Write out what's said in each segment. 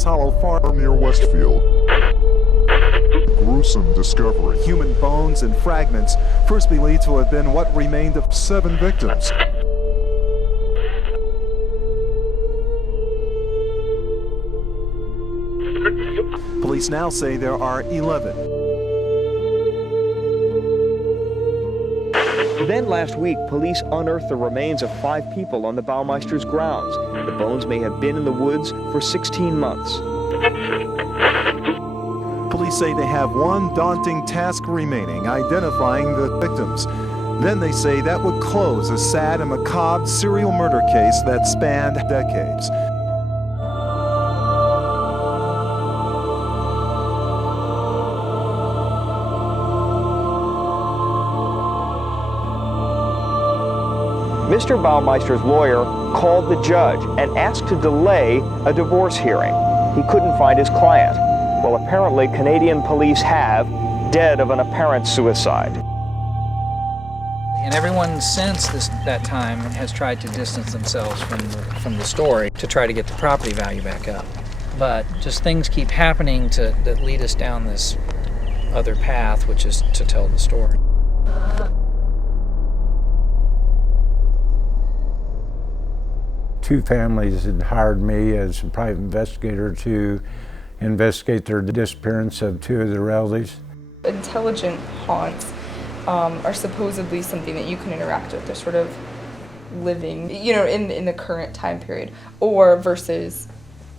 Scotts Hollow Farm near Westfield. Gruesome discovery. Human bones and fragments, first believed to have been what remained of 7 victims. Police now say there are 11. Then last week, police unearthed the remains of 5 people on the Baumeister's grounds. The bones may have been in the woods for 16 months. Police say they have one daunting task remaining, identifying the victims. Then they say that would close a sad and macabre serial murder case that spanned decades. Mr. Baumeister's lawyer called the judge and asked to delay a divorce hearing. He couldn't find his client. Well, apparently Canadian police have, dead of an apparent suicide. And everyone since that time has tried to distance themselves from the story to try to get the property value back up. But just things keep happening that lead us down this other path, which is to tell the story. Two families had hired me as a private investigator to investigate their disappearance of 2 of their relatives. Intelligent haunts are supposedly something that you can interact with. They're sort of living, in the current time period, or versus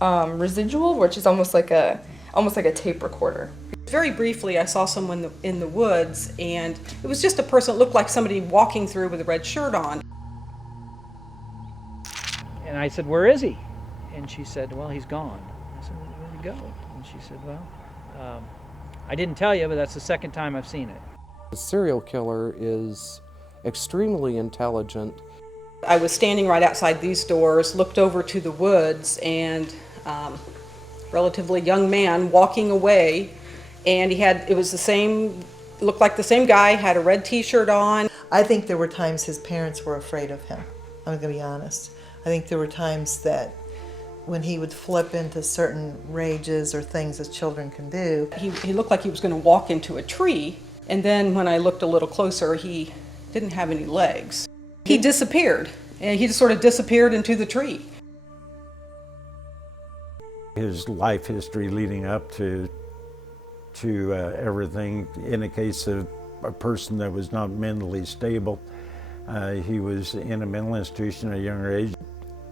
residual, which is almost like a tape recorder. Very briefly, I saw someone in the woods, and it was just a person that looked like somebody walking through with a red shirt on. And I said, "Where is he?" And she said, "Well, he's gone." I said, "Where'd he go?" And she said, "Well, I didn't tell you, but that's the second time I've seen it." The serial killer is extremely intelligent. I was standing right outside these doors, looked over to the woods, and relatively young man walking away, and looked like the same guy, had a red t-shirt on. I think there were times his parents were afraid of him. I'm going to be honest. I think there were times that when he would flip into certain rages or things that children can do. He looked like he was going to walk into a tree, and then when I looked a little closer, he didn't have any legs. He disappeared, and he just sort of disappeared into the tree. His life history leading up to everything indicates a person that was not mentally stable. He was in a mental institution at a younger age.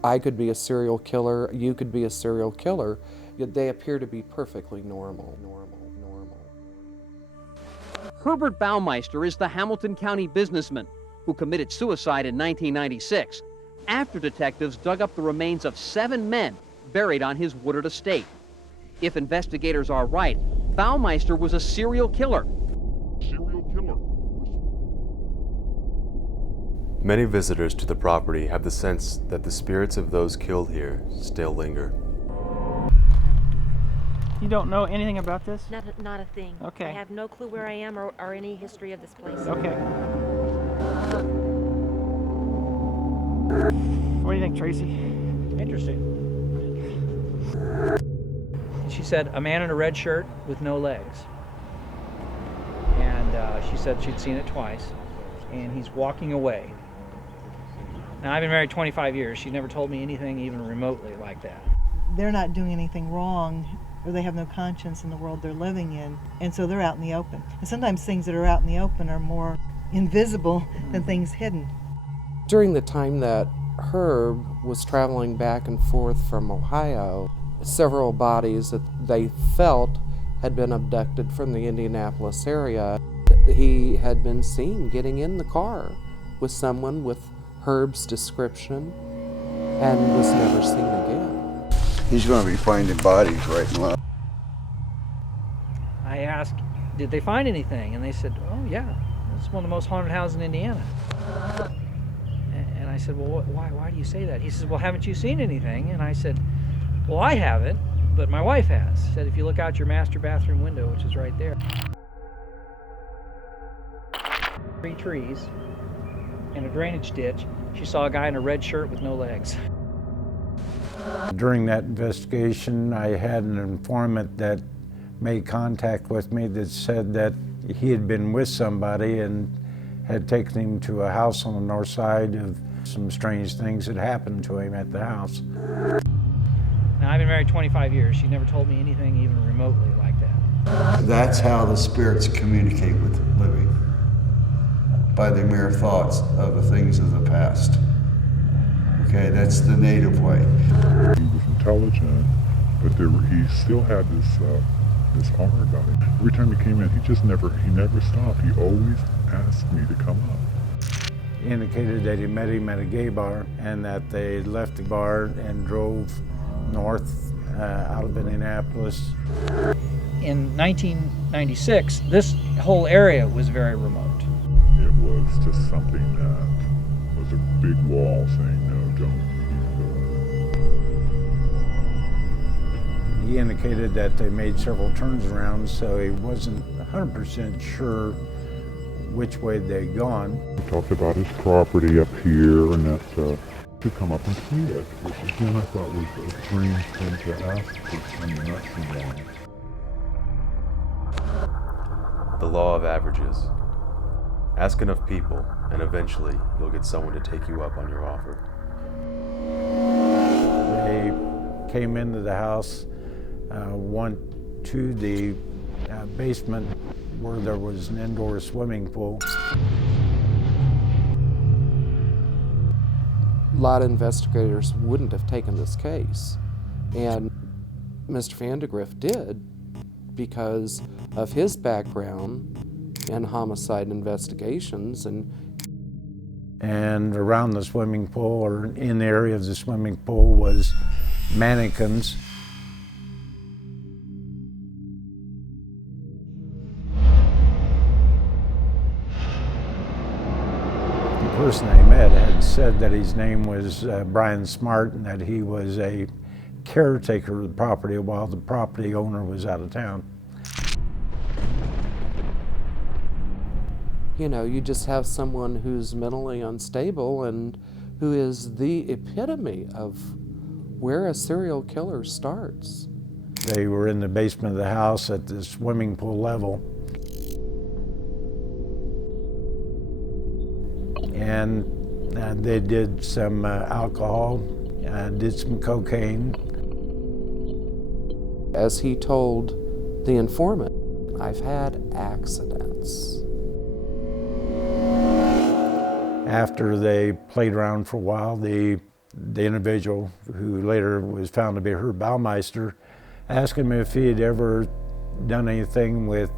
I could be a serial killer, you could be a serial killer, yet they appear to be perfectly normal. Herbert Baumeister is the Hamilton County businessman who committed suicide in 1996 after detectives dug up the remains of 7 men buried on his wooded estate. If investigators are right, Baumeister was a serial killer. Many visitors to the property have the sense that the spirits of those killed here still linger. You don't know anything about this? Not a thing. Okay. I have no clue where I am or any history of this place. Okay. What do you think, Tracy? Interesting. She said, a man in a red shirt with no legs. And she said she'd seen it twice. And he's walking away. Now, I've been married 25 years. She never told me anything even remotely like that. They're not doing anything wrong, or they have no conscience in the world they're living in, and so they're out in the open. And sometimes things that are out in the open are more invisible than things hidden. During the time that Herb was traveling back and forth from Ohio, several bodies that they felt had been abducted from the Indianapolis area. He had been seen getting in the car with someone with Herb's description and was never seen again. He's going to be finding bodies right and left. I asked, did they find anything? And they said, oh yeah, it's one of the most haunted houses in Indiana. And I said, well, why do you say that? He says, well, haven't you seen anything? And I said, well, I haven't, but my wife has. She said, if you look out your master bathroom window, which is right there, 3 trees and a drainage ditch, she saw a guy in a red shirt with no legs. During that investigation, I had an informant that made contact with me that said that he had been with somebody and had taken him to a house on the north side of some strange things that happened to him at the house. Now, I've been married 25 years. She never told me anything even remotely like that. That's how the spirits communicate with the living, by the mere thoughts of the things of the past. Okay, that's the native way. He was intelligent, but he still had this aura about him. Every time he came in, he never stopped. He always asked me to come up. He indicated that he met him at a gay bar and that they left the bar and drove north out of Indianapolis. In 1996, this whole area was very remote. It was just something that was a big wall saying, no, don't go. He indicated that they made several turns around, so he wasn't 100% sure which way they'd gone. He talked about his property up here and that to come up and see it, which again I thought was a strange thing to ask for someone else. The law of averages. Ask enough people, and eventually you'll get someone to take you up on your offer. They came into the house, went to the basement where there was an indoor swimming pool. A lot of investigators wouldn't have taken this case, and Mr. Vandegrift did because of his background in homicide investigations. And around the swimming pool, or in the area of the swimming pool, was mannequins. The person I met had said that his name was Brian Smart and that he was a caretaker of the property while the property owner was out of town. You know, you just have someone who's mentally unstable and who is the epitome of where a serial killer starts. They were in the basement of the house at the swimming pool level. And they did some alcohol, did some cocaine. As he told the informant, I've had accidents. After they played around for a while, the individual, who later was found to be Herb Baumeister, asked him if he had ever done anything with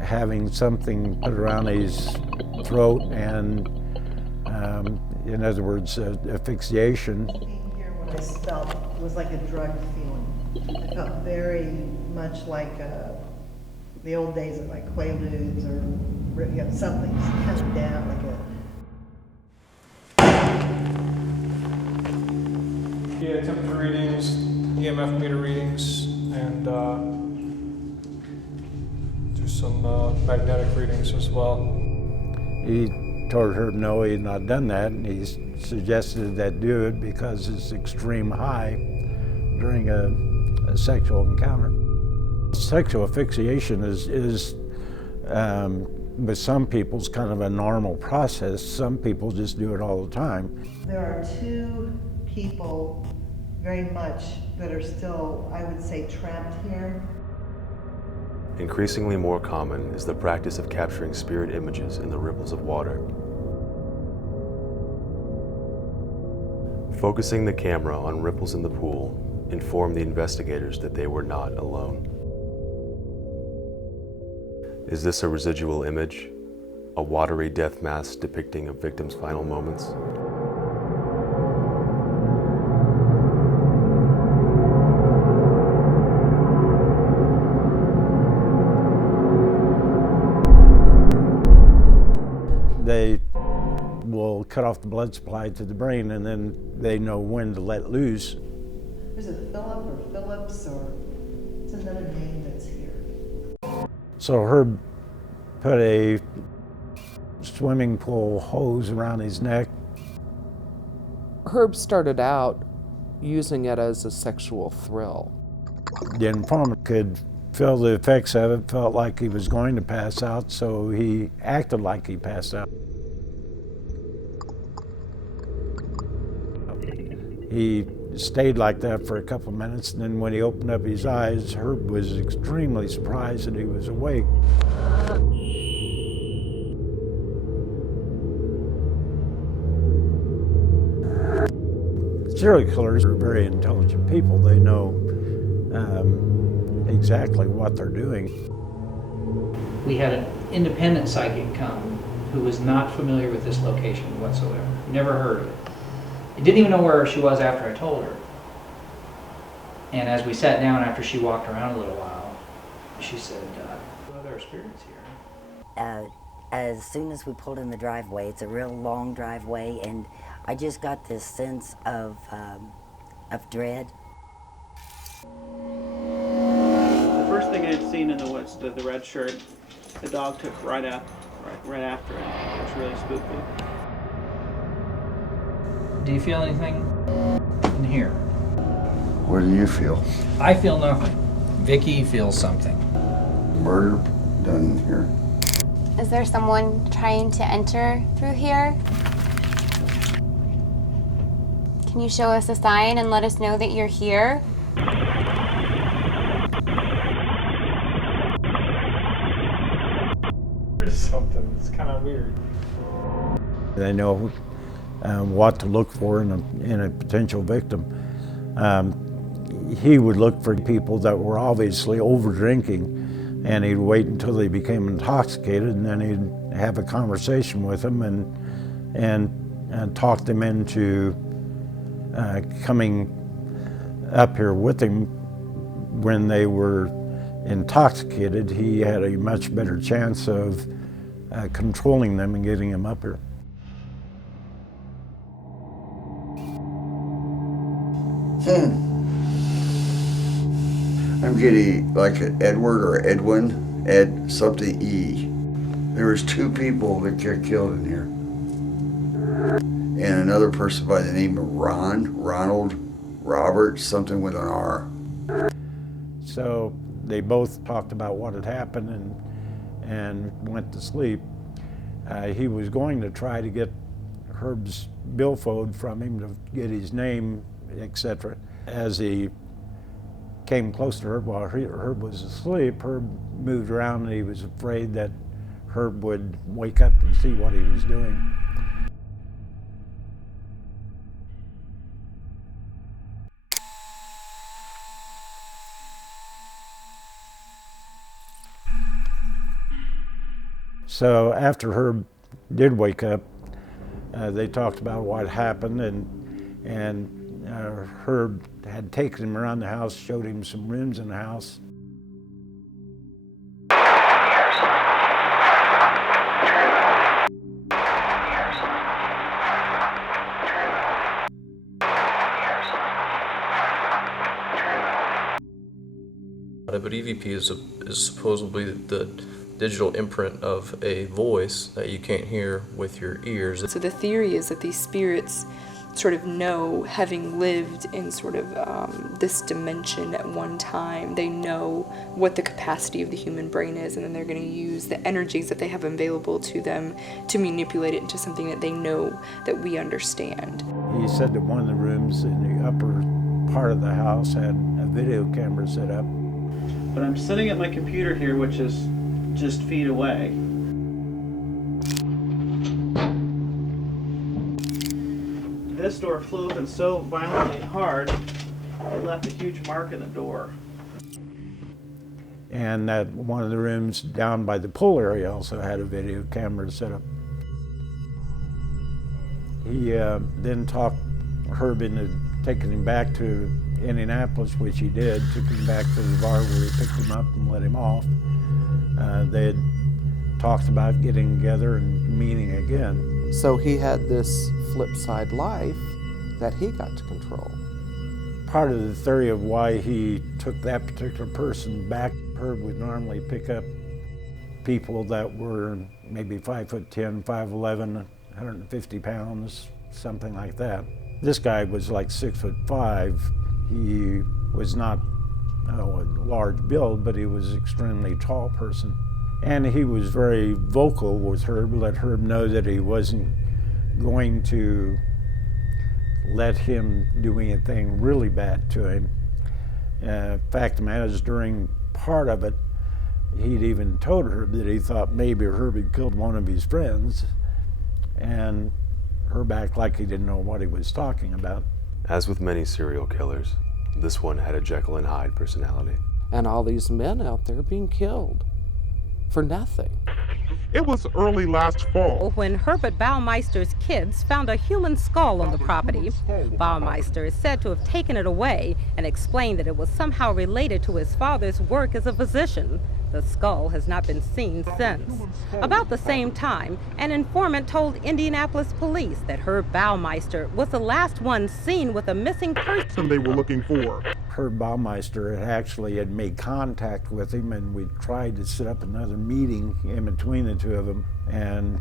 having something put around his throat and, in other words, asphyxiation. Here, what I felt was like a drug feeling. I felt very much like the old days of like Quaaludes or something's coming down like a. Yeah, temperature readings, EMF meter readings, and do some magnetic readings as well. He told Herb no, he had not done that, and he suggested that do it because it's extreme high during a sexual encounter. Sexual asphyxiation is with some people, it's kind of a normal process. Some people just do it all the time. There are two people very much that are still, I would say, trapped here. Increasingly more common is the practice of capturing spirit images in the ripples of water. Focusing the camera on ripples in the pool informed the investigators that they were not alone. Is this a residual image? A watery death mask depicting a victim's final moments? They will cut off the blood supply to the brain, and then they know when to let loose. Is it Philip or Phillips, or it's another name that's here? So Herb put a swimming pool hose around his neck. Herb started out using it as a sexual thrill. The informant could feel the effects of it, felt like he was going to pass out, so he acted like he passed out. He stayed like that for a couple of minutes, and then when he opened up his eyes, Herb was extremely surprised that he was awake. Serial killers are very intelligent people. They know exactly what they're doing. We had an independent psychic come who was not familiar with this location whatsoever, never heard of it. He didn't even know where she was after I told her. And as we sat down after she walked around a little while, she said, well, there are spirits here. As soon as we pulled in the driveway, it's a real long driveway, and I just got this sense of dread. The first thing I'd seen in the woods, the red shirt, the dog took right after it. It was really spooky. Do you feel anything in here? What do you feel? I feel nothing. Vicky feels something. Murder done here. Is there someone trying to enter through here? Can you show us a sign and let us know that you're here? There's something that's kind of weird. They know what to look for in a potential victim. He would look for people that were obviously over drinking, and he'd wait until they became intoxicated, and then he'd have a conversation with them and talk them into coming up here with him. When they were intoxicated, he had a much better chance of controlling them and getting them up here. I'm getting like an Edward or Edwin, Ed something E. There was 2 people that got killed in here. And another person by the name of Ronald, Robert, something with an R. So they both talked about what had happened and went to sleep. He was going to try to get Herb's billfold from him to get his name, etc. As he came close to Herb while Herb was asleep, Herb moved around and he was afraid that Herb would wake up and see what he was doing. So after Herb did wake up, they talked about what happened, and Herb had taken him around the house, showed him some rooms in the house. But EVP is supposedly the digital imprint of a voice that you can't hear with your ears. So the theory is that these spirits sort of know, having lived in sort of this dimension at one time, they know what the capacity of the human brain is, and then they're going to use the energies that they have available to them to manipulate it into something that they know that we understand. He said that one of the rooms in the upper part of the house had a video camera set up. But I'm sitting at my computer here, which is just feet away. This door flew open so violently hard, it left a huge mark in the door. And that one of the rooms down by the pool area also had a video camera set up. He then talked Herb into taking him back to Indianapolis, which he did, took him back to the bar where he picked him up and let him off. They had talked about getting together and meeting again. So he had this flip side life that he got to control. Part of the theory of why he took that particular person back, Herb would normally pick up people that were maybe 5'10", 5'11", 150 pounds, something like that. This guy was like 6'5". He was not a large build, but he was an extremely tall person. And he was very vocal with Herb, let Herb know that he wasn't going to let him do anything really bad to him. Fact of the matter is, during part of it, he'd even told Herb that he thought maybe Herb had killed one of his friends, and Herb acted like he didn't know what he was talking about. As with many serial killers, this one had a Jekyll and Hyde personality. And all these men out there being killed for nothing. It was early last fall when Herbert Baumeister's kids found a human skull on the property. Baumeister is said to have taken it away and explained that it was somehow related to his father's work as a physician. The skull has not been seen since. About the same time, an informant told Indianapolis police that Herb Baumeister was the last one seen with a missing person they were looking for. Herb Baumeister had made contact with him, and we tried to set up another meeting in between the two of them, and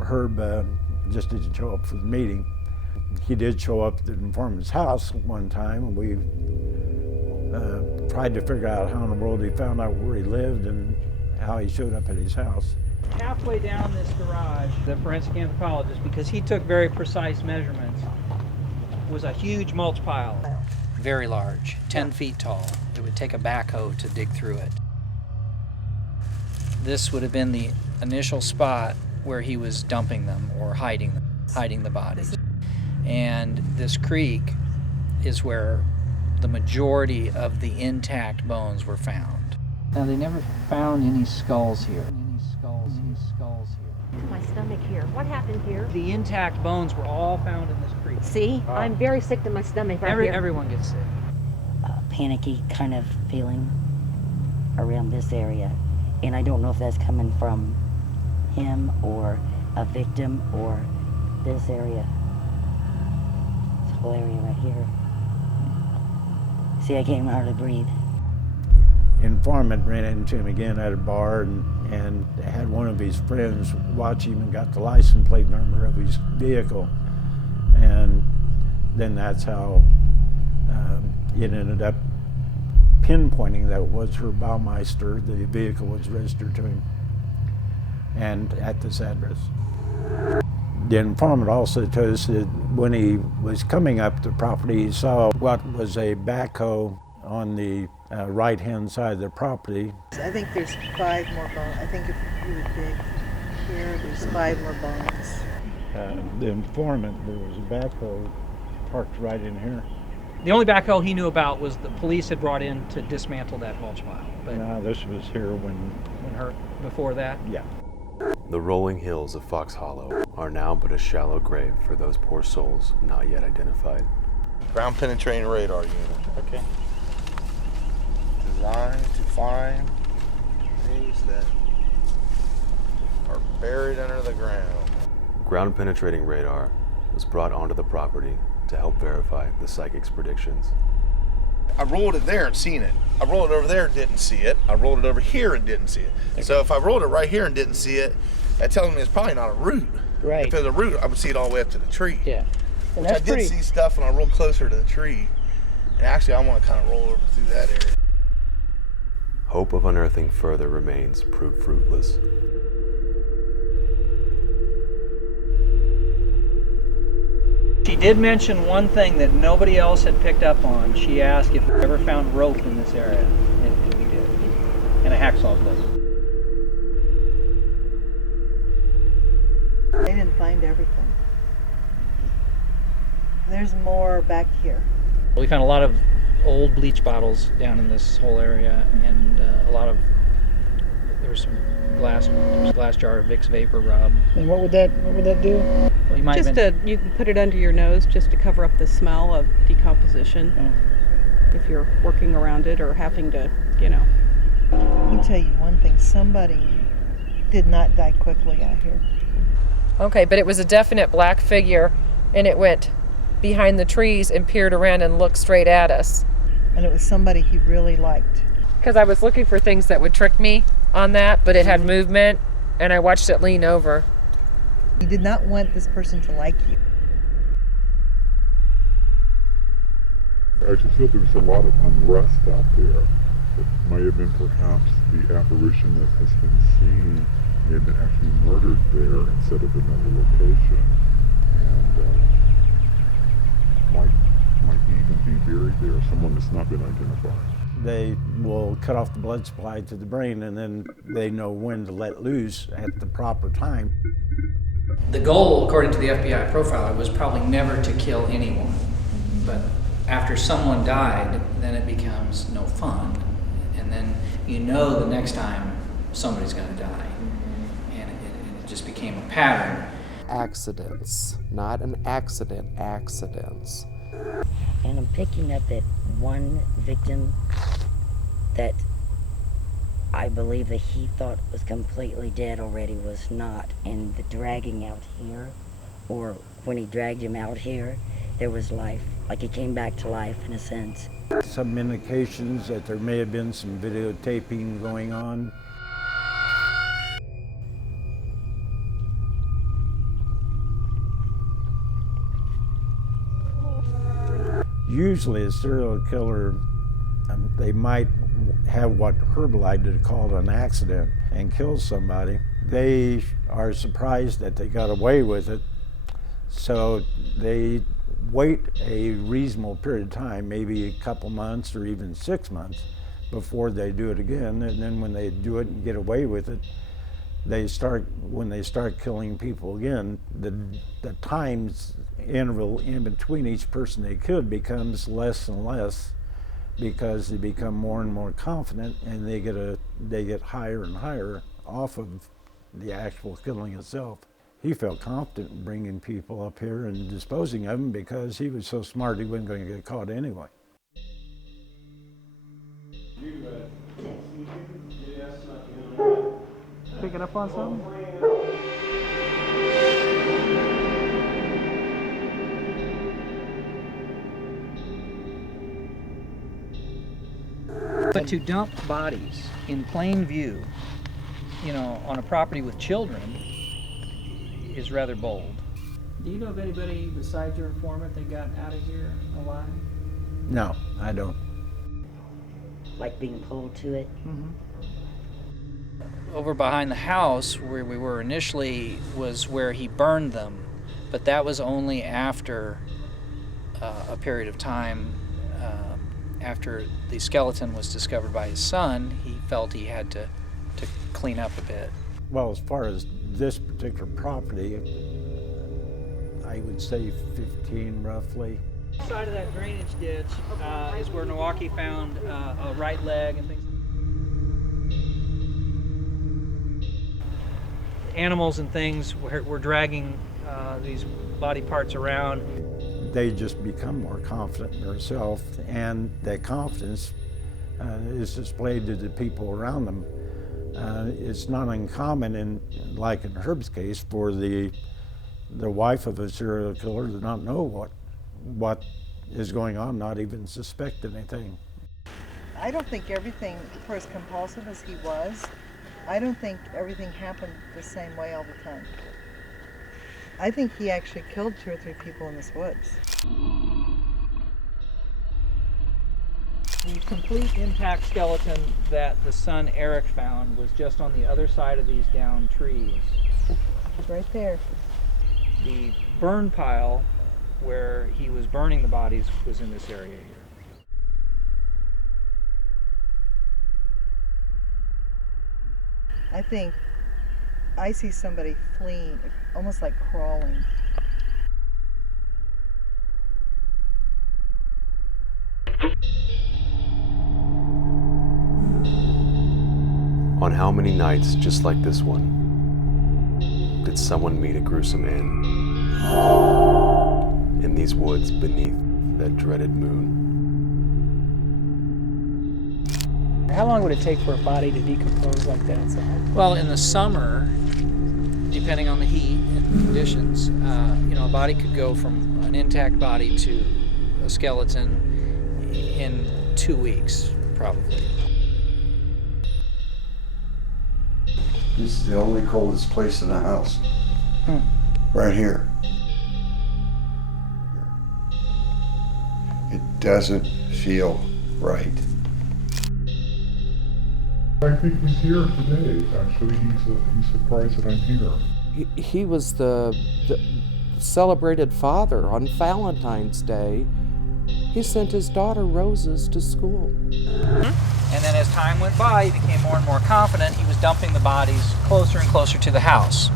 Herb just didn't show up for the meeting. He did show up at the informant's house one time, and we tried to figure out how in the world he found out where he lived and how he showed up at his house. Halfway down this garage, the forensic anthropologist, because he took very precise measurements, was a huge mulch pile. Very large, 10 feet tall. It would take a backhoe to dig through it. This would have been the initial spot where he was dumping them or hiding the bodies. And this creek is where the majority of the intact bones were found. Now, they never found any skulls here. My stomach here. What happened here? The intact bones were all found in this creek. See, I'm very sick to my stomach right here. Everyone gets sick. Panicky kind of feeling around this area. And I don't know if that's coming from him or a victim or this area. This whole area right here. See, I can't hardly breathe. Informant ran into him again at a bar and had one of his friends watch him and got the license plate number of his vehicle. And then that's how it ended up pinpointing that it was Herb Baumeister. The vehicle was registered to him and at this address. The informant also told us that when he was coming up the property, he saw what was a backhoe on the right-hand side of the property. I think there's 5 more bones. I think if you would dig here, there's 5 more bones. The informant, there was a backhoe parked right in here. The only backhoe he knew about was the police had brought in to dismantle that mulch pile. But no, this was here when before that? Yeah. The rolling hills of Fox Hollow are now but a shallow grave for those poor souls not yet identified. Ground penetrating radar unit. Okay. Designed to find things that are buried under the ground. Ground penetrating radar was brought onto the property to help verify the psychic's predictions. I rolled it there and seen it. I rolled it over there and didn't see it. I rolled it over here and didn't see it. Okay. So if I rolled it right here and didn't see it, that tells me it's probably not a root. Right. If it was a root, I would see it all the way up to the tree. Yeah. Which I did see stuff when I rolled closer to the tree. And actually, I want to kind of roll over through that area. Hope of unearthing further remains proved fruitless. She did mention one thing that nobody else had picked up on. She asked if we ever found rope in this area, and we did, and a hacksaw blade. They didn't find everything. There's more back here. We found a lot of old bleach bottles down in this whole area, and there was some glass jar of Vicks Vapor Rub. And what would that do? Well, you you can put it under your nose just to cover up the smell of decomposition. If you're working around it or having to, Let me tell you one thing. Somebody did not die quickly out here. Okay, but it was a definite black figure, and it went behind the trees and peered around and looked straight at us. And it was somebody he really liked. Because I was looking for things that would trick me on that, but it had movement, and I watched it lean over. He did not want this person to like you. I just feel there's a lot of unrest out there. It may have been perhaps the apparition that has been seen may have been actually murdered there instead of another location, and might even be buried there, someone that's not been identified. They will cut off the blood supply to the brain, and then they know when to let loose at the proper time. The goal, according to the FBI profiler, was probably never to kill anyone. But after someone died, then it becomes no fun. And then you know the next time somebody's going to die. And it just became a pattern. Accidents, not an accident, accidents. And I'm picking up that one victim that I believe that he thought was completely dead already was not. And the dragging out here, or when he dragged him out here, there was life. Like he came back to life in a sense. Some indications that there may have been some videotaping going on. Usually a serial killer, they might have what Herb would call an accident and kill somebody. They are surprised that they got away with it, so they wait a reasonable period of time, maybe a couple months or even 6 months, before they do it again. And then when they do it and get away with it, when they start killing people again, the times interval in between each person they killed becomes less and less, because they become more and more confident, and they get higher and higher off of the actual killing itself. He felt confident in bringing people up here and disposing of them because he was so smart he wasn't going to get caught anyway. Picking up on something? But to dump bodies in plain view, on a property with children, is rather bold. Do you know of anybody besides your informant that got out of here alive? No, I don't. Like being pulled to it? Mm-hmm. Over behind the house where we were initially was where he burned them, but that was only after a period of time. After the skeleton was discovered by his son, he felt he had to clean up a bit. Well, as far as this particular property, I would say 15 roughly. Side of that drainage ditch is where Milwaukee found a right leg and things. Animals and things were dragging these body parts around. They just become more confident in themselves, and that confidence is displayed to the people around them. It's not uncommon, like in Herb's case, for the wife of a serial killer to not know what is going on, not even suspect anything. I don't think everything, for as compulsive as he was, I don't think everything happened the same way all the time. I think he actually killed 2 or 3 people in this woods. The complete intact skeleton that the son Eric found was just on the other side of these downed trees. Right there. The burn pile where he was burning the bodies was in this area here. I think I see somebody fleeing, almost like crawling. On how many nights just like this one did someone meet a gruesome end in these woods beneath that dreaded moon? How long would it take for a body to decompose like that? Well, in the summer, depending on the heat and conditions, a body could go from an intact body to a skeleton in 2 weeks, probably. This is the only coldest place in the house. Right here. It doesn't feel right. I think he's here today. Actually, he's surprised that I'm here. He was the celebrated father on Valentine's Day. He sent his daughter roses to school. And then as time went by, he became more and more confident. He was dumping the bodies closer and closer to the house.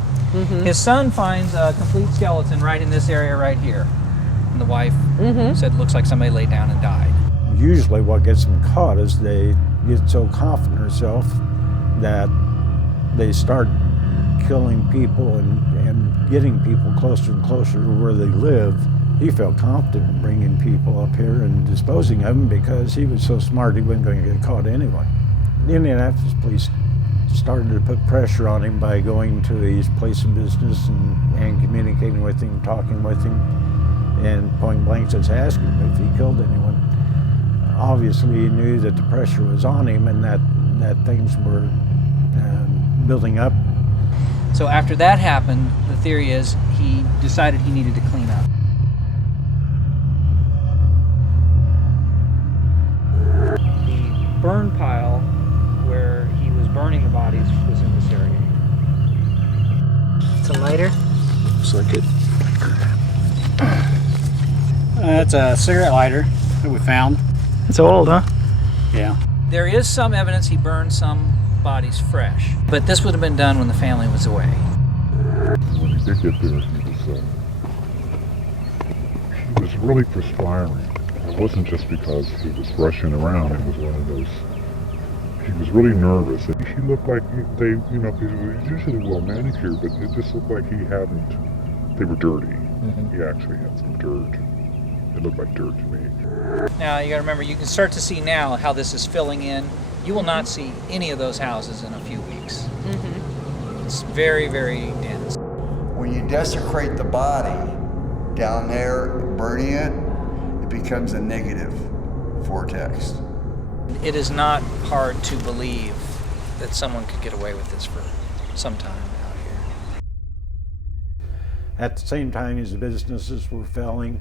His son finds a complete skeleton right in this area right here. And the wife said, looks like somebody laid down and died. Usually what gets them caught is they get so confident in themselves that they start killing people and getting people closer and closer to where they live. He felt confident in bringing people up here and disposing of them because he was so smart he wasn't going to get caught anyway. The Indianapolis police started to put pressure on him by going to his place of business and communicating with him, talking with him, and point blank just asking him if he killed anyone. Obviously he knew that the pressure was on him and that things were building up. So after that happened, the theory is he decided he needed to clean up. The burn pile where he was burning the bodies was in this area. It's a lighter. Looks like it. It's a cigarette lighter that we found. It's old, huh? Yeah. There is some evidence he burned some bodies fresh, but this would have been done when the family was away. When he did get there, he was really perspiring. It wasn't just because he was rushing around. It was one of those. He was really nervous. He looked like they was usually well manicured, but it just looked like he hadn't. They were dirty. He actually had some dirt. It looked like dirt to me. Now you got to remember, you can start to see now how this is filling in. You will not see any of those houses in a few weeks. It's very, very dense. When you desecrate the body down there, burning it, it becomes a negative vortex. It is not hard to believe that someone could get away with this for some time out here. At the same time, his businesses were failing.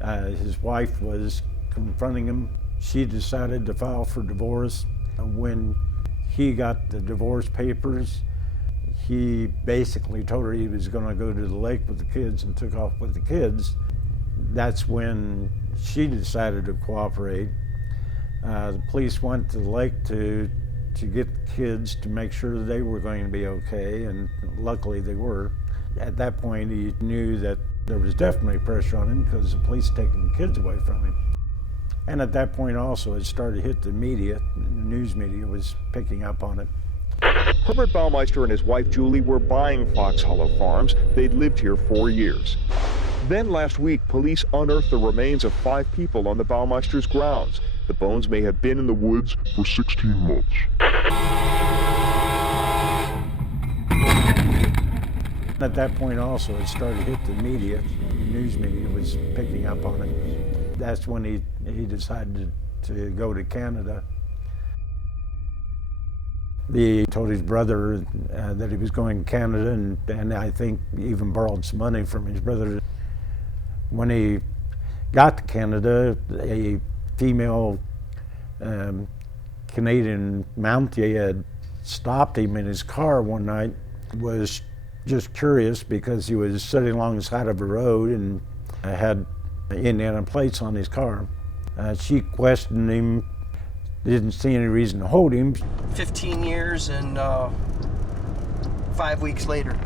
His wife was confronting him. She decided to file for divorce. When he got the divorce papers, he basically told her he was going to go to the lake with the kids and took off with the kids. That's when she decided to cooperate. The police went to the lake to get the kids to make sure they were going to be okay, and luckily they were. At that point, he knew that there was definitely pressure on him because the police taking the kids away from him. And at that point also, it started to hit the media. The news media was picking up on it. Herb Baumeister and his wife Julie were buying Fox Hollow Farms. They'd lived here 4 years. Then last week, police unearthed the remains of 5 people on the Baumeisters' grounds. The bones may have been in the woods for 16 months. At that point also, it started to hit the media. The news media was picking up on it. That's when he decided to go to Canada. He told his brother that he was going to Canada, and I think even borrowed some money from his brother. When he got to Canada, a female Canadian Mountie had stopped him in his car one night, was just curious because he was sitting along the side of a road and had Indiana plates on his car. She questioned him, didn't see any reason to hold him. 15 years and 5 weeks later.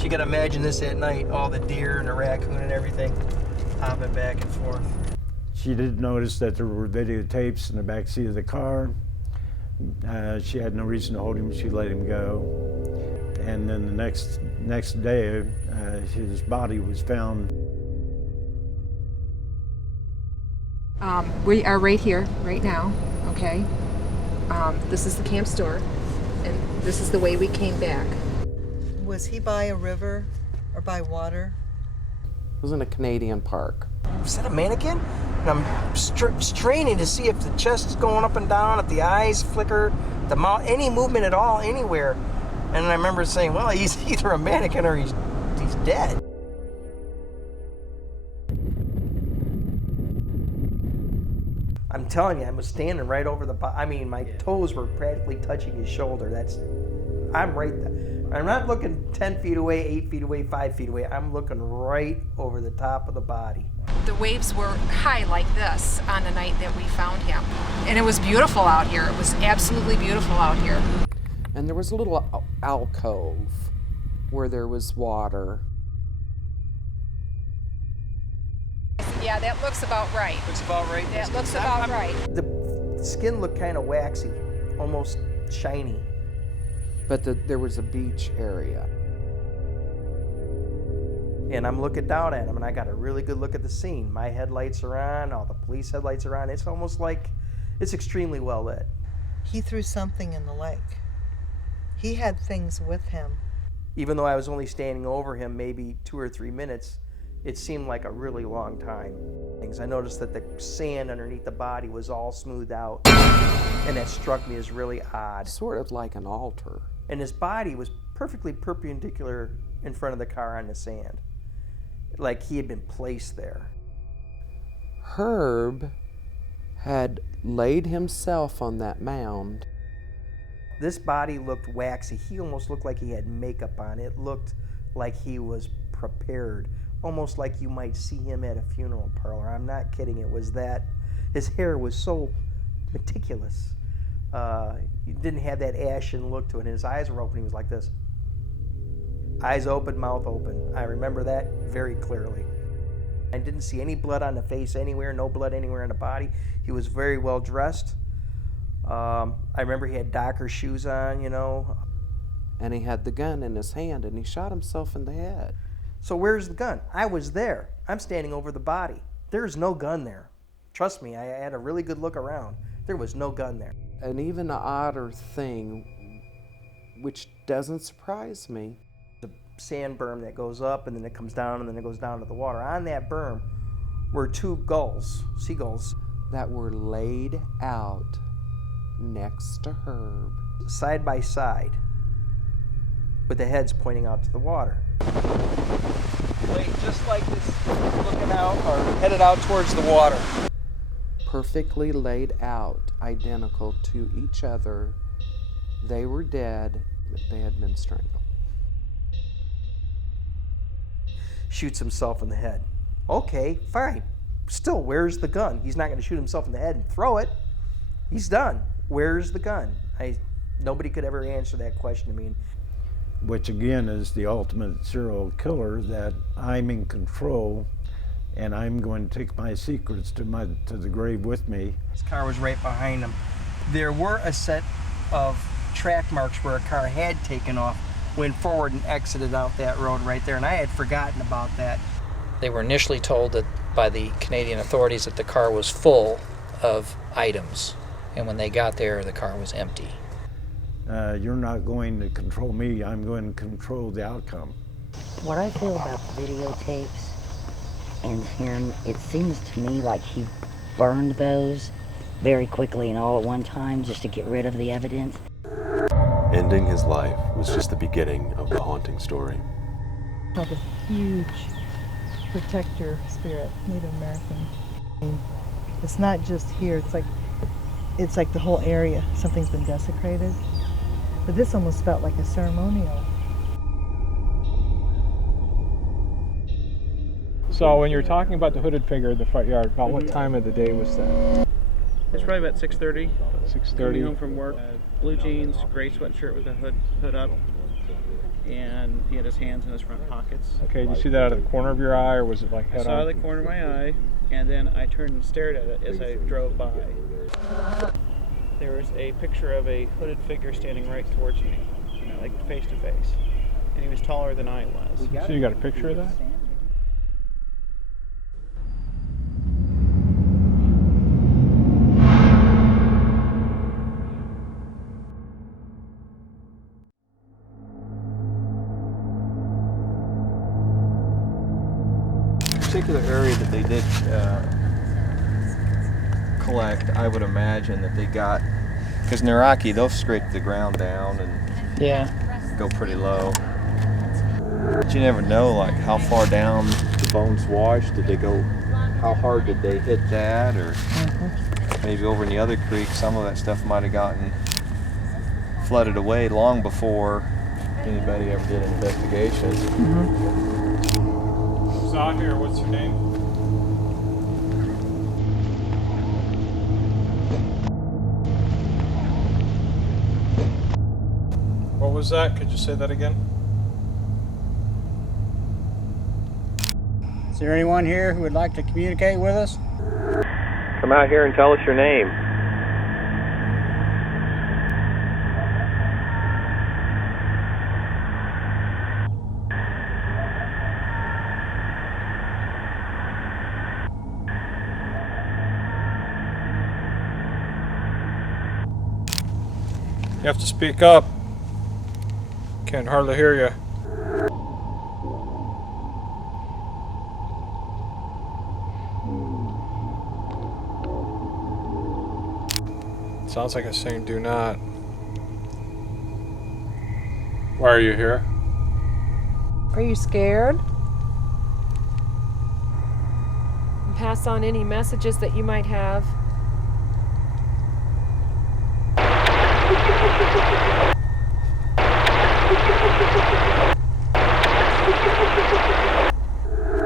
You gotta imagine this at night, all the deer and the raccoon and everything hopping back and forth. She did notice that there were videotapes in the back seat of the car. She had no reason to hold him, she let him go. And then the next day, his body was found. We are right here, right now, okay? This is the camp store, and this is the way we came back. Was he by a river or by water? It was in a Canadian park. Is that a mannequin? And I'm straining to see if the chest is going up and down, if the eyes flicker, the mouth, any movement at all, anywhere. And I remember saying, well, he's either a mannequin or he's dead. I'm telling you, I was standing right over the I mean, my toes were practically touching his shoulder. I'm right there. I'm not looking 10 feet away, 8 feet away, 5 feet away. I'm looking right over the top of the body. The waves were high like this on the night that we found him. And it was beautiful out here. It was absolutely beautiful out here. And there was a little alcove where there was water. Yeah, that looks about right. Looks about right. That looks about right. The skin looked kind of waxy, almost shiny. But there was a beach area. And I'm looking down at him, and I got a really good look at the scene. My headlights are on, all the police headlights are on. It's almost like it's extremely well lit. He threw something in the lake. He had things with him. Even though I was only standing over him maybe 2 or 3 minutes, it seemed like a really long time. I noticed that the sand underneath the body was all smoothed out, and that struck me as really odd. Sort of like an altar. And his body was perfectly perpendicular in front of the car on the sand, like he had been placed there. Herb had laid himself on that mound. This body looked waxy. He almost looked like he had makeup on. It looked like he was prepared, almost like you might see him at a funeral parlor. I'm not kidding. It was that. His hair was so meticulous. He didn't have that ashen look to it. And his eyes were open. He was like this. Eyes open, mouth open. I remember that very clearly. I didn't see any blood on the face anywhere, no blood anywhere on the body. He was very well dressed. I remember he had Docker shoes on, you know. And he had the gun in his hand, and he shot himself in the head. So where's the gun? I was there. I'm standing over the body. There's no gun there. Trust me, I had a really good look around. There was no gun there. And even an odder thing, which doesn't surprise me. The sand berm that goes up and then it comes down and then it goes down to the water. On that berm were 2 gulls, seagulls. That were laid out next to Herb. Side by side, with the heads pointing out to the water. Wait, just like this, looking out or headed out towards the water. Perfectly laid out, identical to each other. They were dead, but they had been strangled. Shoots himself in the head. Okay, fine. Still, where's the gun? He's not going to shoot himself in the head and throw it. He's done. Where's the gun? Nobody could ever answer that question to me. Which again is the ultimate serial killer, that I'm in control and I'm going to take my secrets to the grave with me. His car was right behind him. There were a set of track marks where a car had taken off, went forward and exited out that road right there, and I had forgotten about that. They were initially told that by the Canadian authorities that the car was full of items, and when they got there, the car was empty. You're not going to control me, I'm going to control the outcome. What I feel about the videotapes and him, it seems to me like he burned those very quickly and all at one time just to get rid of the evidence. Ending his life was just the beginning of the haunting story. Like a huge protector spirit, Native American. It's not just here, it's like the whole area. Something's been desecrated. But this almost felt like a ceremonial. So when you're talking about the hooded figure in the front yard, about what time of the day was that? It's probably about 6:30. 6:30. Coming home from work. Blue jeans, gray sweatshirt with the hood up, and he had his hands in his front pockets. Okay, did you see that out of the corner of your eye, or was it like head on? I saw the corner of my eye, and then I turned and stared at it as I drove by. There was a picture of a hooded figure standing right towards me, like face to face, and he was taller than I was. So you got a picture of that? Particular area that they did collect, I would imagine that they got, because in Iraqi they'll scrape the ground down and go pretty low. But you never know, like how far down the bones washed. Did they go? How hard did they hit that? Or maybe over in the other creek, some of that stuff might have gotten flooded away long before anybody ever did an investigation. Who's out here? What's your name? What was that? Could you say that again? Is there anyone here who would like to communicate with us? Come out here and tell us your name. You have to speak up. Can't hardly hear you. Sounds like it's saying do not. Why are you here? Are you scared? Pass on any messages that you might have.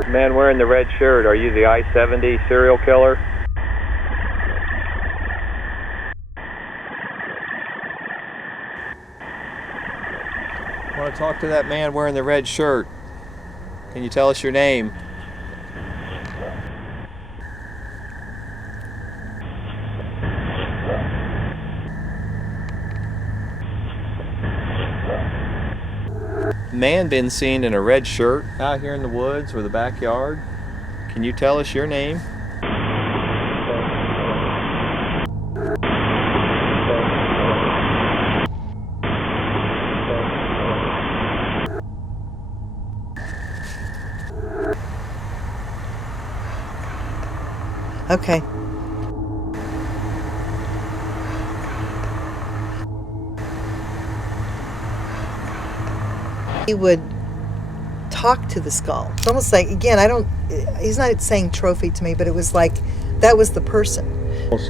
Man wearing the red shirt, are you the I-70 serial killer? I want to talk to that man wearing the red shirt. Can you tell us your name? Man been seen in a red shirt out here in the woods or the backyard. Can you tell us your name? Okay. He would talk to the skull. It's almost like, again, he's not saying trophy to me, but it was like, that was the person.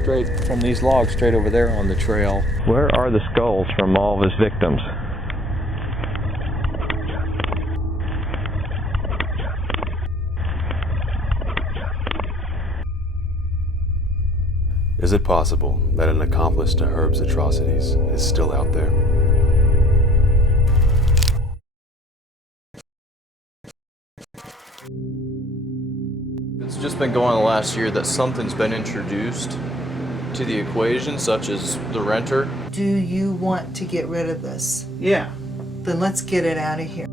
Straight from these logs, straight over there on the trail. Where are the skulls from all of his victims? Is it possible that an accomplice to Herb's atrocities is still out there? It's just been going on the last year that something's been introduced to the equation, such as the renter. Do you want to get rid of this? Yeah. Then let's get it out of here.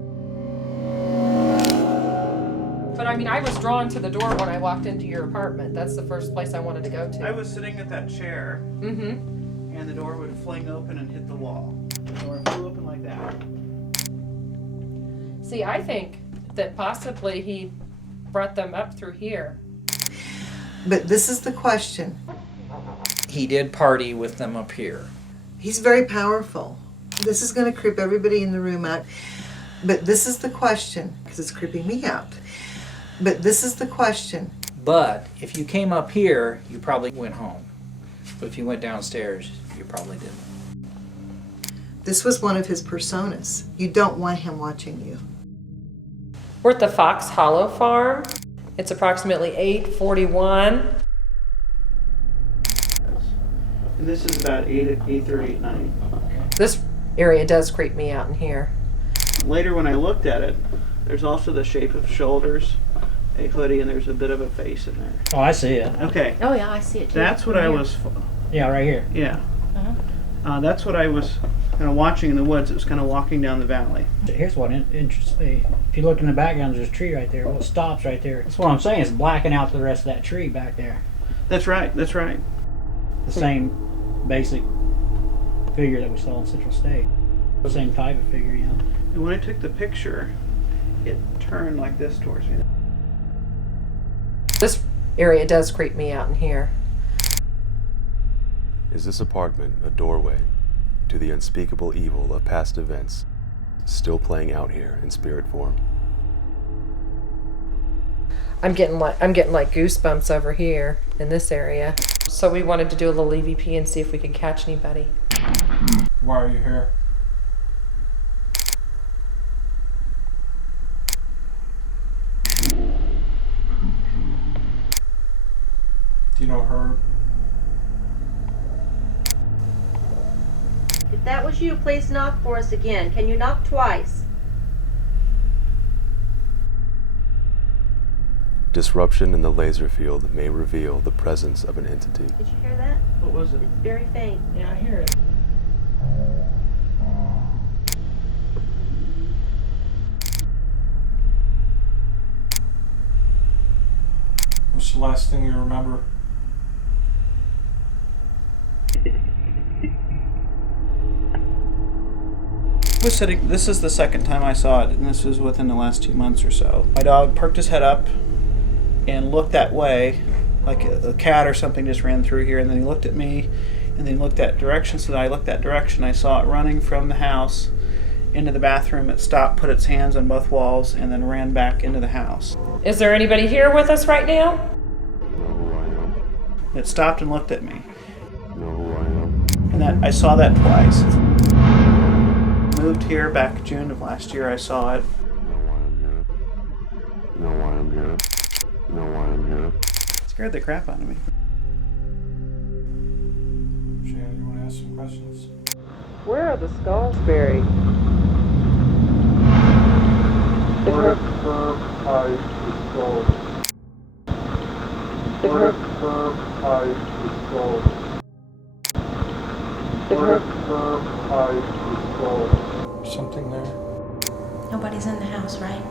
But I mean, I was drawn to the door when I walked into your apartment. That's the first place I wanted to go to. I was sitting at that chair, and the door would fling open and hit the wall. The door flew open like that. See, I think that possibly he brought them up through here. But this is the question. He did party with them up here. He's very powerful. This is going to creep everybody in the room out. But this is the question, because it's creeping me out. But this is the question. But if you came up here, you probably went home. But if you went downstairs, you probably didn't. This was one of his personas. You don't want him watching you. We're at the Fox Hollow Farm. It's approximately 8:41. And this is about 8:30 at night. This area does creep me out in here. Later when I looked at it, there's also the shape of shoulders, a hoodie, and there's a bit of a face in there. Oh, I see it. Okay. Oh yeah, I see it too. That's what I was... Yeah, right here. Yeah. That's what I was kind of watching in the woods. It was kind of walking down the valley. Here's what interesting. If you look in the background, there's a tree right there. Well, it stops right there. That's what I'm saying. It's blacking out the rest of that tree back there. That's right. That's right. The same basic figure that we saw in Central State. The same type of figure, yeah. And when I took the picture, it turned like this towards me. This area does creep me out in here. Is this apartment a doorway to the unspeakable evil of past events still playing out here in spirit form? I'm getting like goosebumps over here in this area. So we wanted to do a little EVP and see if we could catch anybody. Why are you here? Do you know Herb? If that was you, please knock for us again. Can you knock twice? Disruption in the laser field may reveal the presence of an entity. Did you hear that? What was it? It's very faint. Yeah, I hear it. What's the last thing you remember? This is the second time I saw it, and this was within the last 2 months or so. My dog perked his head up and looked that way, like a cat or something just ran through here, and then he looked at me, and then looked that direction, so that I looked that direction. I saw it running from the house into the bathroom. It stopped, put its hands on both walls, and then ran back into the house. Is there anybody here with us right now? It stopped and looked at me. And I saw that twice. Moved here back June of last year. I saw it. Scared the crap out of me. Shannon, you want to ask some questions? Where are the skulls buried? Where did Herb hide the skull? Where did Herb hide the skull? Where did Herb hide the skull? Something there. Nobody's in the house, right?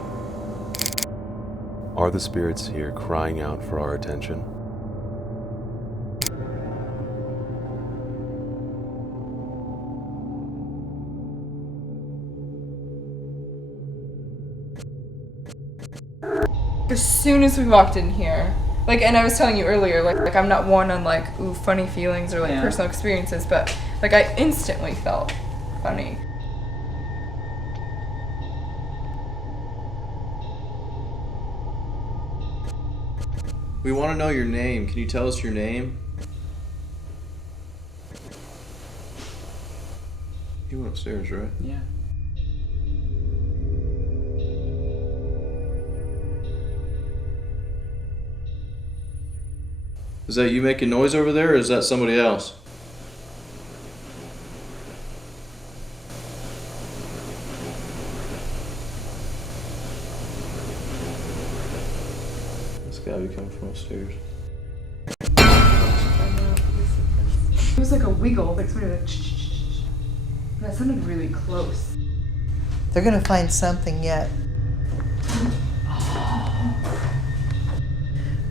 Are the spirits here crying out for our attention? As soon as we walked in here, and I was telling you earlier, like I'm not one on funny feelings or personal experiences, but I instantly felt funny. We want to know your name. Can you tell us your name? You went upstairs, right? Yeah. Is that you making noise over there, or is that somebody else? It's gotta be coming from upstairs. It was like a wiggle, like somebody and that sounded really close. They're gonna find something yet.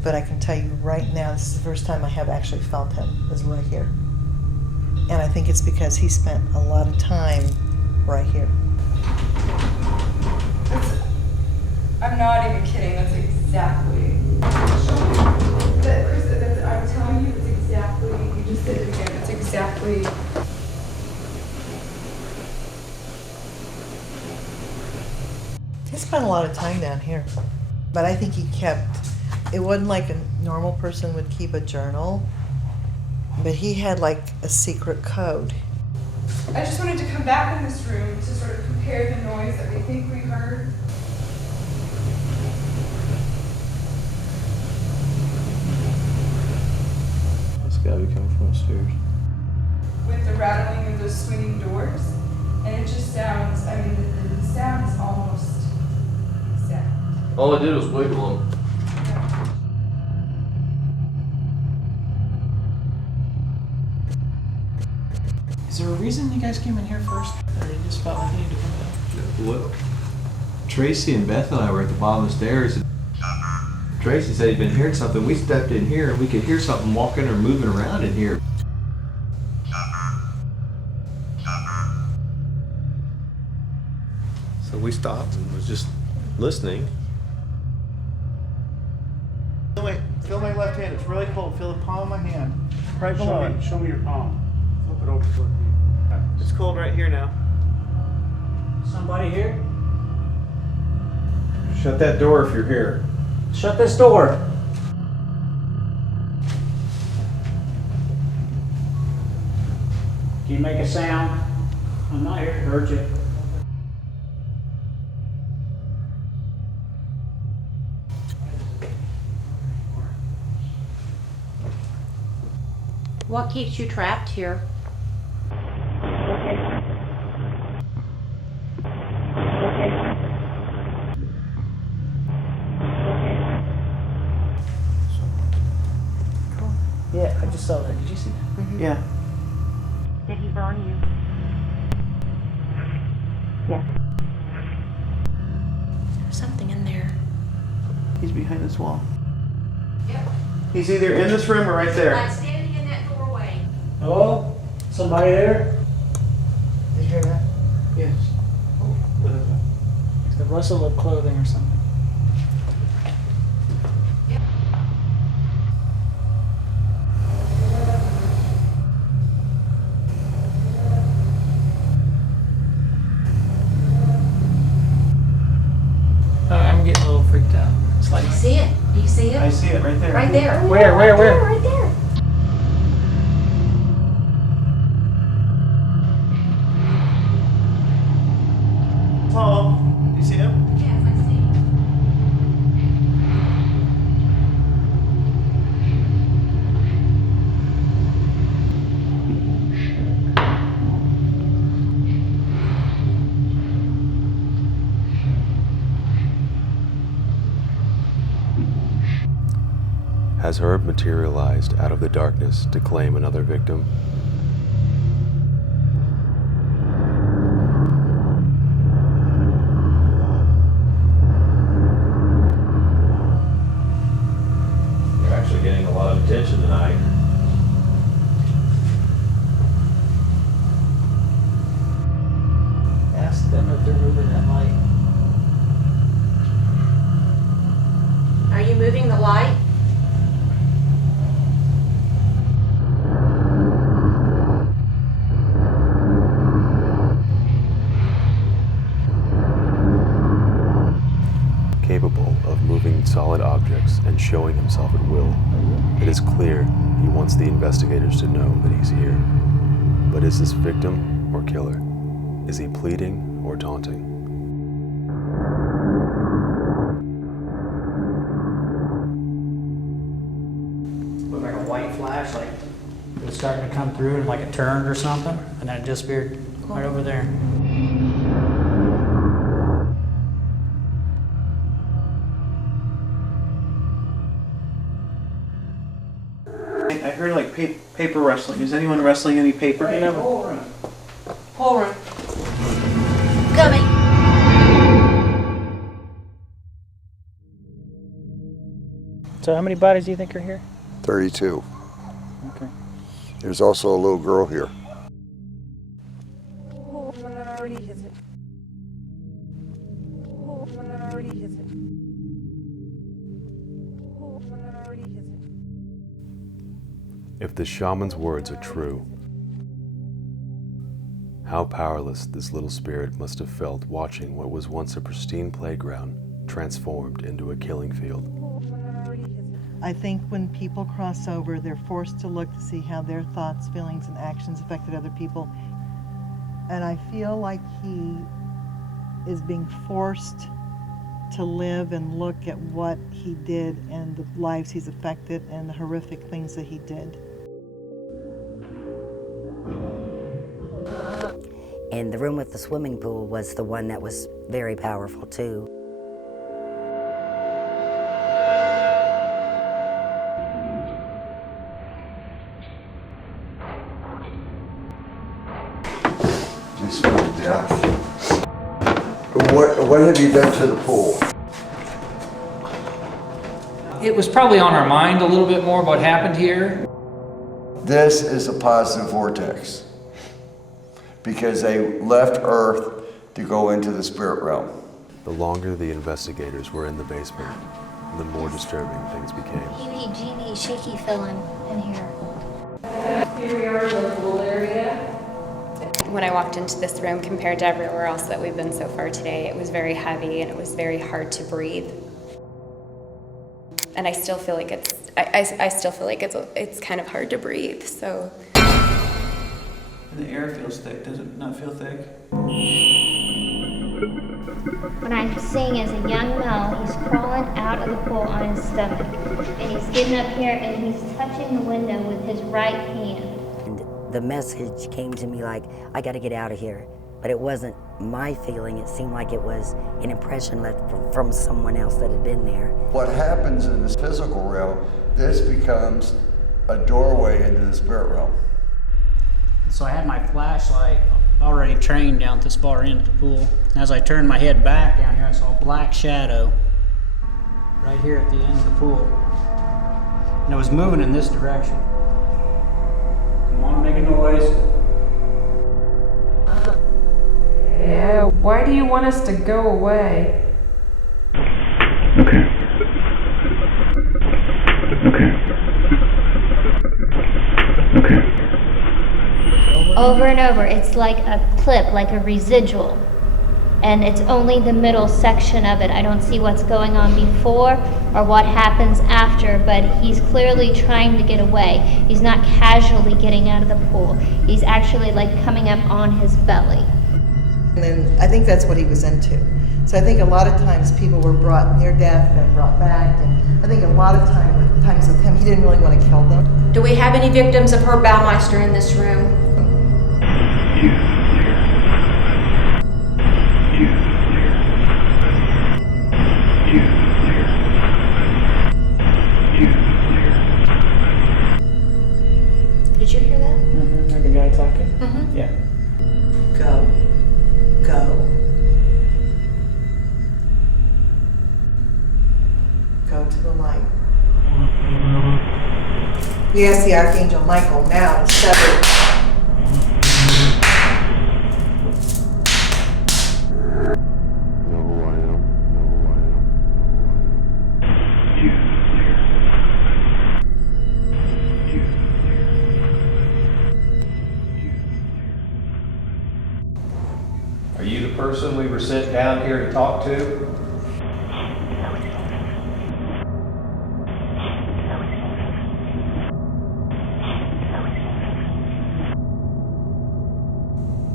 But I can tell you right now, this is the first time I have actually felt him, is right here. And I think it's because he spent a lot of time right here. I'm not even kidding, that's exactly. I'm telling you, it's exactly, you just did it again, it's exactly. He spent a lot of time down here. But I think he kept, it wasn't like a normal person would keep a journal, but he had like a secret code. I just wanted to come back in this room to sort of compare the noise that we think we heard. It's gotta be coming from upstairs. With the rattling of those swinging doors, and it just sounds, the sound is almost exact. All I did was wiggle them. Is there a reason you guys came in here first, or you just felt like you needed to come back? What? Tracy and Beth and I were at the bottom of the stairs. Tracy said he'd been hearing something. We stepped in here and we could hear something walking or moving around in here. So we stopped and was just listening. Feel my left hand. It's really cold. Feel the palm of my hand. Right below it. Show me your palm. Flip it over toward me. It's cold right here now. Somebody here? Shut that door if you're here. Shut this door. Can you make a sound? I'm not here to hurt you. What keeps you trapped here? Yeah, I just saw that. Did you see that? Mm-hmm. Yeah. Did he burn you? Yes. There's something in there. He's behind this wall. Yep. He's either in this room or right there. Like standing in that doorway. Hello? Somebody there? Did you hear that? Yes. What is it? It's the rustle of clothing or something. I'm getting a little freaked out. It's like, Do you see it? Do you see it? I see it right there. Right there. Where? Right there. Paul, do you see him? Yes, I see. Has Herb materialized out of the darkness to claim another victim? You're actually getting a lot of attention tonight. ask them if they're moving that light. Are you moving the light? Capable of moving solid objects and showing himself at will, it is clear he wants the investigators to know that he's here. But is this victim or killer? Is he pleading or taunting? Looked like a white flash, like it was starting to come through and like it turned or something, and then it disappeared right over there. I heard like paper wrestling. Is anyone wrestling any paper? Hey, pull room. Pull room. Coming. So how many bodies do you think are here? 32. Okay. There's also a little girl here. If the shaman's words are true, how powerless this little spirit must have felt watching what was once a pristine playground transformed into a killing field. I think when people cross over, they're forced to look to see how their thoughts, feelings, and actions affected other people. And I feel like he is being forced to live and look at what he did and the lives he's affected and the horrific things that he did. And the room with the swimming pool was the one that was very powerful too. Just for death. What have you done to the pool? It was probably on our mind a little bit more what happened here. This is a positive vortex because they left Earth to go into the spirit realm. The longer the investigators were in the basement, the more disturbing things became. Heebie jeebie shaky feeling in here. Here we are in the pool area. When I walked into this room compared to everywhere else that we've been so far today, it was very heavy and it was very hard to breathe. and I still feel like I still feel like it's kind of hard to breathe. So. And the air feels thick. Does it not feel thick? What I'm seeing is a young male. He's crawling out of the pool on his stomach, and he's getting up here and he's touching the window with his right hand. And the message came to me like, I got to get out of here. But it wasn't my feeling. It seemed like it was an impression left from someone else that had been there. What happens in this physical realm, this becomes a doorway into the spirit realm. So I had my flashlight already trained down at this far end of the pool. As I turned my head back down here, I saw a black shadow right here at the end of the pool. And it was moving in this direction. Come on, make a noise. Yeah, why do you want us to go away? Okay. Over and over, it's like a clip, like a residual. And it's only the middle section of it. I don't see what's going on before or what happens after, but he's clearly trying to get away. He's not casually getting out of the pool. He's actually like coming up on his belly. And then I think that's what he was into. So I think a lot of times people were brought near death and brought back, and I think a lot of times with him, he didn't really want to kill them. Do we have any victims of Herb Baumeister in this room? Did you hear that? Mm-hmm. Like a guy talking? Mm-hmm. Yeah. Go. Go to the light. We ask the Archangel Michael now to sever. Are you the person we were sent down here to talk to?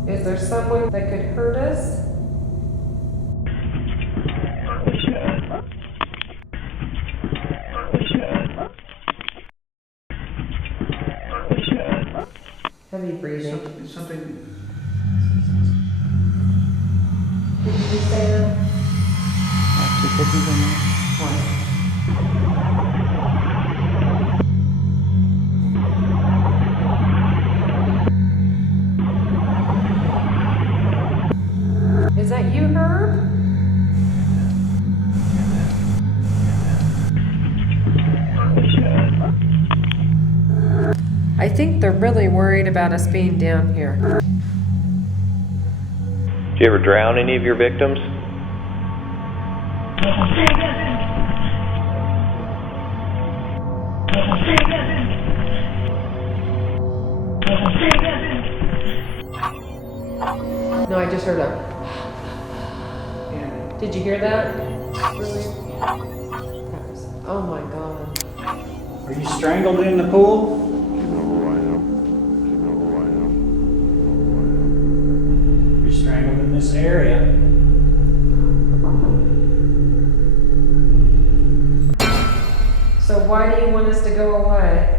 Is there someone that could hurt us? Heavy breathing. Something. Did you just say that? Is that you, Herb? I think they're really worried about us being down here. Did you ever drown any of your victims? No, I just heard a. Did you hear that? Really? Oh my God. Are you strangled in the pool? You're strangled in this area. So why do you want us to go away?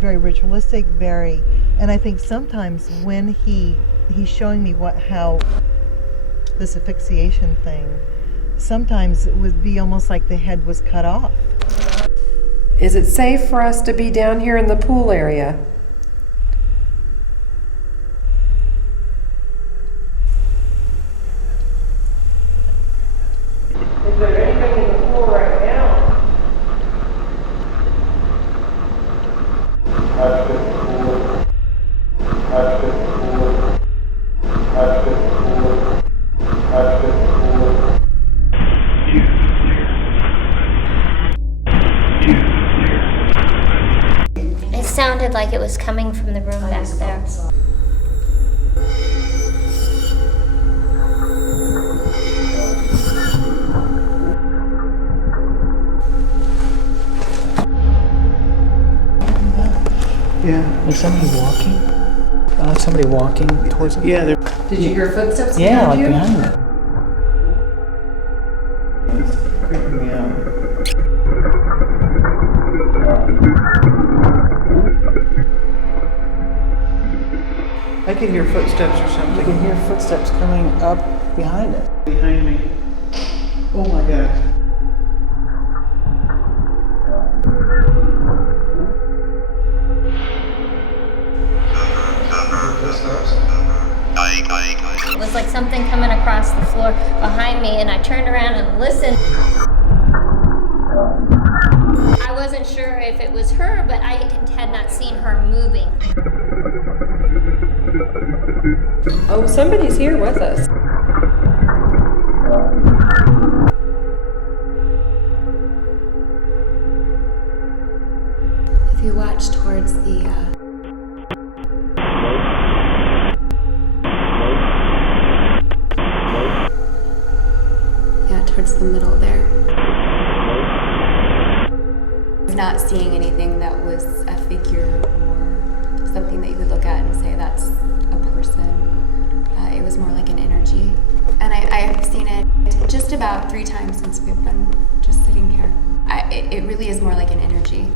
Very ritualistic, very, and I think sometimes when he's showing me how this asphyxiation thing, sometimes it would be almost like the head was cut off. Is it safe for us to be down here in the pool area? Is there anything in the pool right now? sounded like it was coming from the room back there. Yeah. Is somebody walking? Somebody walking towards it? Yeah. Did you hear footsteps Yeah, like behind you? behind it. It's creeping me out. I can hear footsteps or something. I can hear footsteps coming up behind us. Behind me. Oh my God. It was like something coming across the floor behind me, and I turned around and listened. I wasn't sure if it was her, but I had not seen her moving. Oh, somebody's here with us. If you watch towards the towards the middle there. Not seeing anything that was a figure or something that you could look at and say that's a person. It was more like an energy. And I've seen it just about 3 times since we've been just sitting here. It really is more like an energy.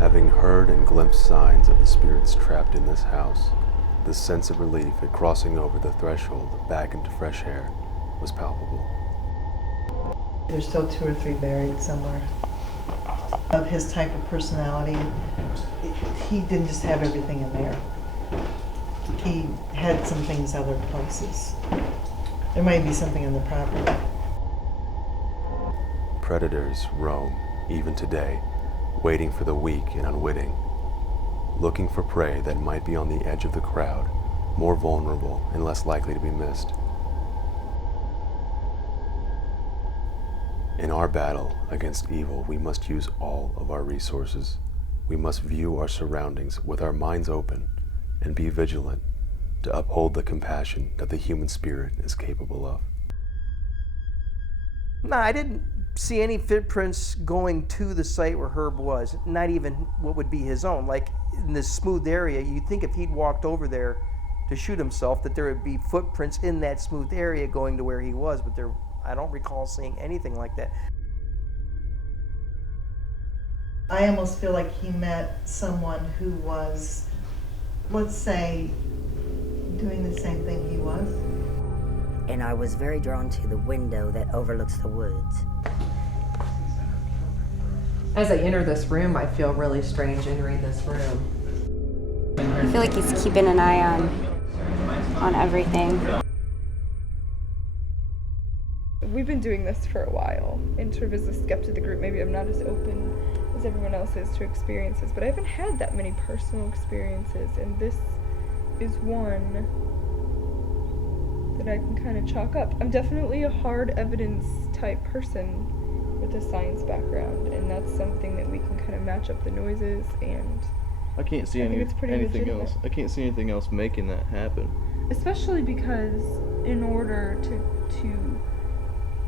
Having heard and glimpsed signs of the spirits trapped in this house, the sense of relief at crossing over the threshold back into fresh air was palpable. There's still 2 or 3 buried somewhere. Of his type of personality, he didn't just have everything in there. He had some things other places. There might be something on the property. Predators roam, even today, waiting for the weak and unwitting, looking for prey that might be on the edge of the crowd, more vulnerable and less likely to be missed. In our battle against evil, we must use all of our resources. We must view our surroundings with our minds open and be vigilant to uphold the compassion that the human spirit is capable of. No, I didn't see any footprints going to the site where Herb was, not even what would be his own. Like in this smooth area, you'd think if he'd walked over there to shoot himself that there would be footprints in that smooth area going to where he was, but I don't recall seeing anything like that. I almost feel like he met someone who was, let's say, doing the same thing he was. And I was very drawn to the window that overlooks the woods. As I enter this room, I feel really strange entering this room. I feel like he's keeping an eye on everything. We've been doing this for a while, and sort of as a skeptic of the group, maybe I'm not as open as everyone else is to experiences, but I haven't had that many personal experiences, and this is one that I can kind of chalk up. I'm definitely a hard evidence type person with a science background, and that's something that we can kind of match up the noises, and I can't see anything legitimate. else. I can't see anything else making that happen. Especially because in order to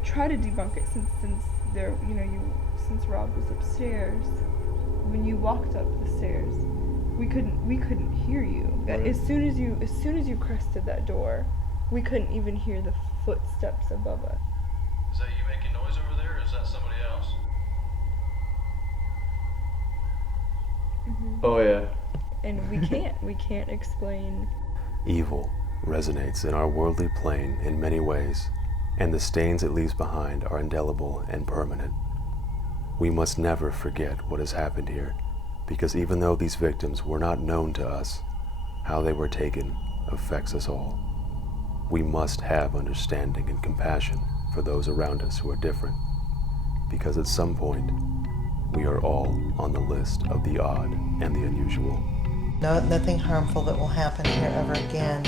try to debunk it, since there, since Rob was upstairs, when you walked up the stairs, we couldn't hear you. Right. As soon as you crested that door, we couldn't even hear the footsteps above us. Is that you making noise over there, or is that somebody else? Mm-hmm. Oh yeah. And we can't explain Evil resonates in our worldly plane in many ways, and the stains it leaves behind are indelible and permanent. We must never forget what has happened here, because even though these victims were not known to us, how they were taken affects us all. We must have understanding and compassion for those around us who are different, because at some point, we are all on the list of the odd and the unusual. Nothing harmful that will happen here ever again.